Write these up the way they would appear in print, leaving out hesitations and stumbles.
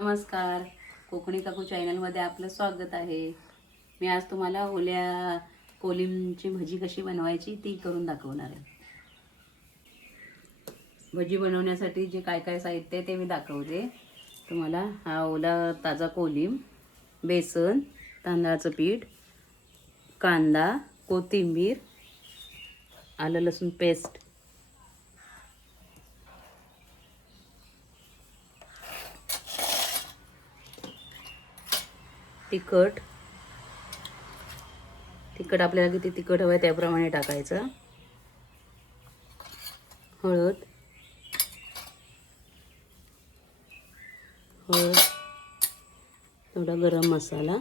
नमस्कार, कोकणी काकू चॅनलमध्ये आपलं स्वागत आहे. मी आज तुम्हाला ओल्या कोलिमची भजी कशी बनवायची ती करून दाखवणार आहे. भजी बनवण्यासाठी जे काय काय साहित्य आहे ते मी दाखवते तुम्हाला. हा ओला ताजा कोलिम, बेसन, तांदळाचं पीठ, कांदा, कोथिंबीर, आलं लसूण पेस्ट, तिखट आपल्याला किती तिखट हवं आहे त्याप्रमाणे टाकायचं, हळद, थोडा गरम मसाला,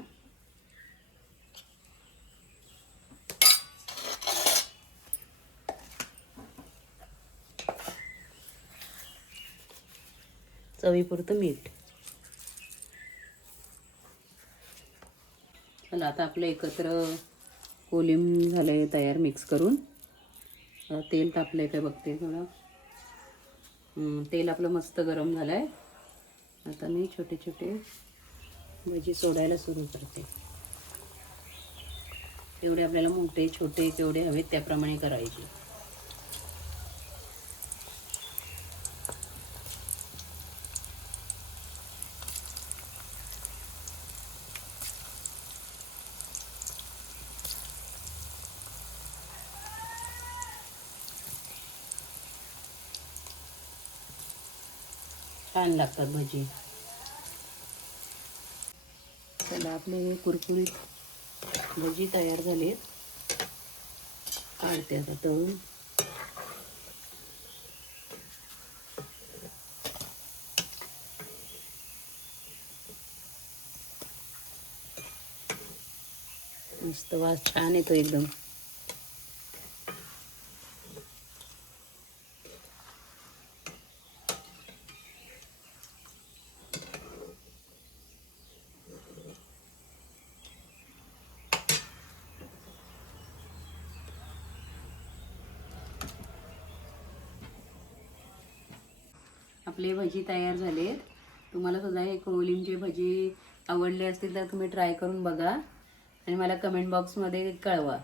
चवीपुरतं मीठ. चला आता आपलं एकत्र कोलिम झालंय तयार मिक्स करून. तेल तापलंय काय बघते थोडं. तेल आपलं मस्त गरम झालंय. आता मी छोटे छोटे भजी सोडायला सुरू करते. एवढे आपल्याला मोठे छोटे केवढे हवेत त्याप्रमाणे करायचे. छान लागतात भजी. चला आपले कुरकुरीत भजी तयार झालेत. काढते आता तळून. मस्त वास छान येतो एकदम. आपले भजी तयार झालेत. तुम्हाला सुद्धा हे कोलिमचे भजी आवडले असतील तर तुम्ही ट्राय करून बघा आणि मला कमेंट बॉक्समध्ये कळवा.